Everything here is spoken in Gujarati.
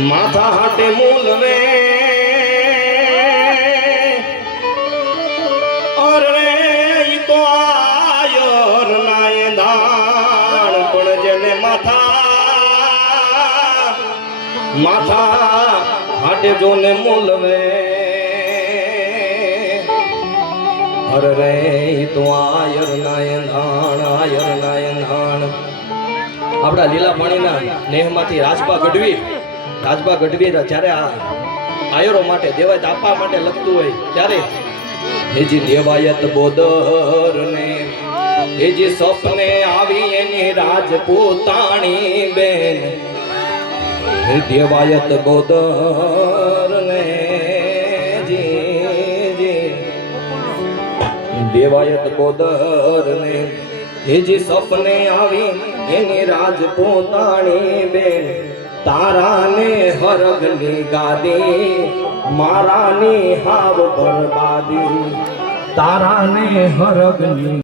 માથા હાટે મૂલવે અરે ઈ તો આયર નાય દાણ પણ જેને માથા હાટે જોને મૂલવે અરે રે ઈ તો આયર નાય દાણ આપણા લીલા પાણીના નેહમાંથી રાજપા ગઢવી જ્યારે આ આયરો માટે દેવાયત આપવા માટે લખતું હોય ત્યારે હેજી દેવાયત બોદર ને હેજી સપને આવી એની રાજપૂતાણી બેન દેવાયત બોદર ને દેવાયત બોદર ને હેજી સપને આવી એની રાજપૂતાણી બેન તારાને હરગની ગાદી મારાની હાવ બરબાદી તારાને હરગની